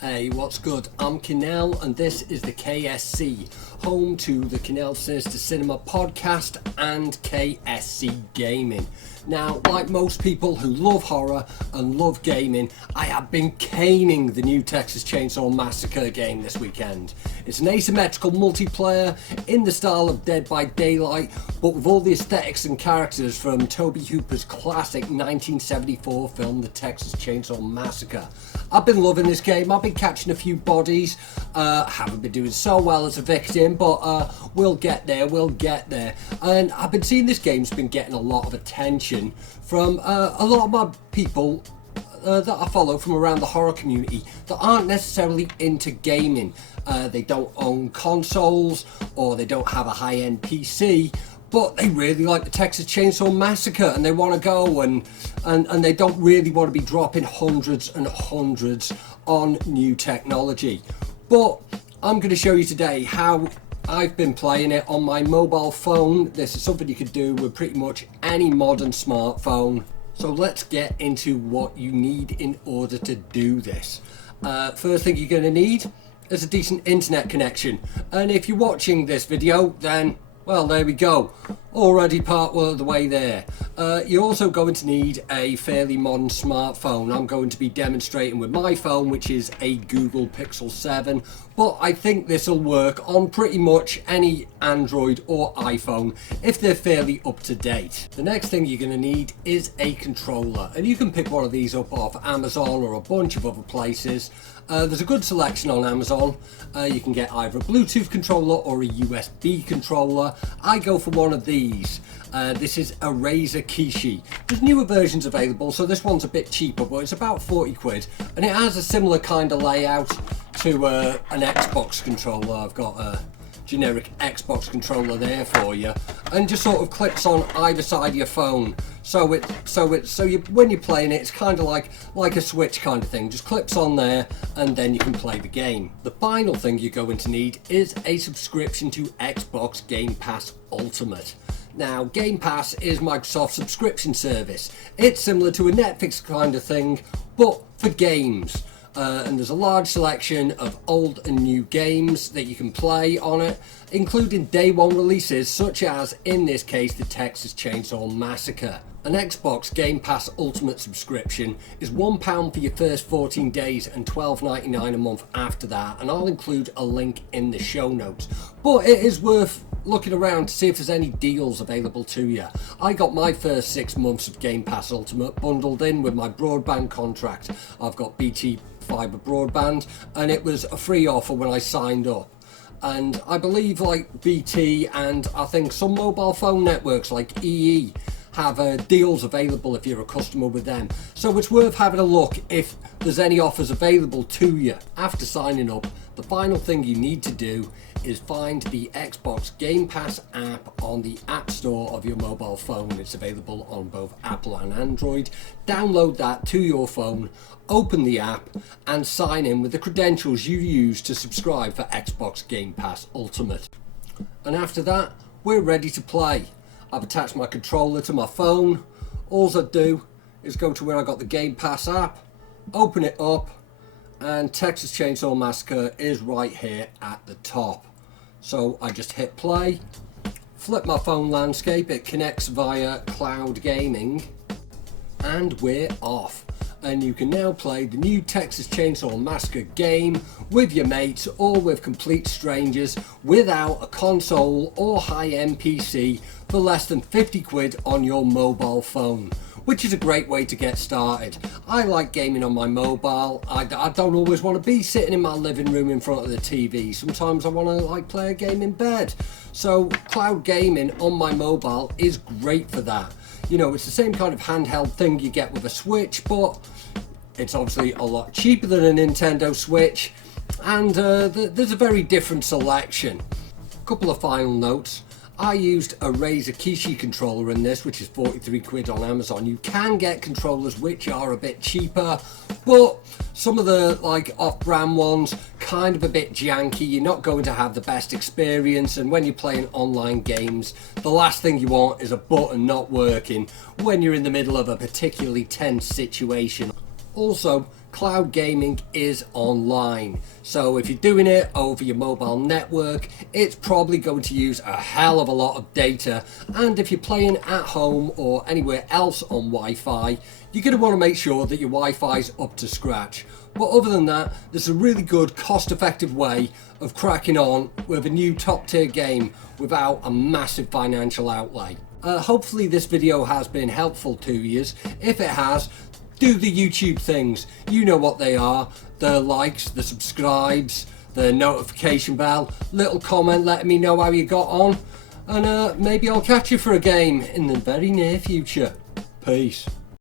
Hey, what's good? I'm Kinnell and this is the KSC, home to the Kinnell Sinister Cinema podcast and KSC Gaming. Now, like most people who love horror and love gaming, I have been caning the new Texas Chainsaw Massacre game this weekend. It's an asymmetrical multiplayer in the style of Dead by Daylight, but with all the aesthetics and characters from Tobe Hooper's classic 1974 film, The Texas Chainsaw Massacre. I've been loving this game. I've been catching a few bodies. Haven't been doing so well as a victim, but we'll get there. And I've been seeing this game's been getting a lot of attention from a lot of my people that I follow from around the horror community that aren't necessarily into gaming. They don't own consoles or they don't have a high-end PC, but they really like the Texas Chainsaw Massacre and they want to go and they don't really want to be dropping hundreds and hundreds on new technology. But I'm going to show you today how I've been playing it on my mobile phone. This is something you could do with pretty much any modern smartphone. So let's get into what you need in order to do this. First thing you're going to need is a decent internet connection. And if you're watching this video, then well, there we go. Already part of the way there. You're also going to need a fairly modern smartphone. I'm going to be demonstrating with my phone, which is a Google Pixel 7. But I think this will work on pretty much any Android or iPhone if they're fairly up to date. The next thing you're going to need is a controller. And you can pick one of these up off Amazon or a bunch of other places. There's a good selection on Amazon. You can get either a Bluetooth controller or a USB controller. I go for one of these. This is a Razer Kishi. There's newer versions available, so this one's a bit cheaper, but it's about 40 quid. And it has a similar kind of layout to an Xbox controller. I've got a generic Xbox controller there for you, and just sort of clips on either side of your phone. So when you're playing it, it's kind of like a Switch kind of thing. Just clips on there, and then you can play the game. The final thing you're going to need is a subscription to Xbox Game Pass Ultimate. Now, Game Pass is Microsoft's subscription service. It's similar to a Netflix kind of thing, but for games. And there's a large selection of old and new games that you can play on it, including day one releases such as, in this case, the Texas Chainsaw Massacre. An Xbox Game Pass Ultimate subscription is £1 for your first 14 days and $12.99 a month after that, and I'll include a link in the show notes. But it is worth looking around to see if there's any deals available to you. I got my first 6 months of Game Pass Ultimate bundled in with my broadband contract. I've got BT Fiber broadband, and it was a free offer when I signed up. And I believe like BT and I think some mobile phone networks like EE have deals available if you're a customer with them. So it's worth having a look if there's any offers available to you. After signing up, the final thing you need to do is find the Xbox Game Pass app on the App Store of your mobile phone. It's available on both Apple and Android. Download that to your phone, open the app, and sign in with the credentials you use to subscribe for Xbox Game Pass Ultimate. And after that, we're ready to play. I've attached my controller to my phone. All I do is go to where I got the Game Pass app, open it up, and Texas Chainsaw Massacre is right here at the top. So I just hit play, flip my phone landscape, it connects via cloud gaming, and we're off. And you can now play the new Texas Chainsaw Massacre game with your mates or with complete strangers without a console or high-end PC for less than 50 quid on your mobile phone, which is a great way to get started. I like gaming on my mobile. I don't always want to be sitting in my living room in front of the TV. Sometimes I want to play a game in bed. So cloud gaming on my mobile is great for that. You know, it's the same kind of handheld thing you get with a Switch, but it's obviously a lot cheaper than a Nintendo Switch, and there's a very different selection. A couple of final notes. I used a Razer Kishi controller in this, which is 43 quid on Amazon. You can get controllers which are a bit cheaper, but some of the off-brand ones kind of a bit janky. You're not going to have the best experience, and when you're playing online games, the last thing you want is a button not working when you're in the middle of a particularly tense situation. Also, cloud gaming is online. So if you're doing it over your mobile network, it's probably going to use a hell of a lot of data. And if you're playing at home or anywhere else on Wi-Fi, you're going to want to make sure that your Wi-Fi is up to scratch. But other than that, there's a really good cost-effective way of cracking on with a new top-tier game without a massive financial outlay. Hopefully this video has been helpful to you. If it has, do the YouTube things. You know what they are. The likes, the subscribes, the notification bell, little comment letting me know how you got on. And maybe I'll catch you for a game in the very near future. Peace.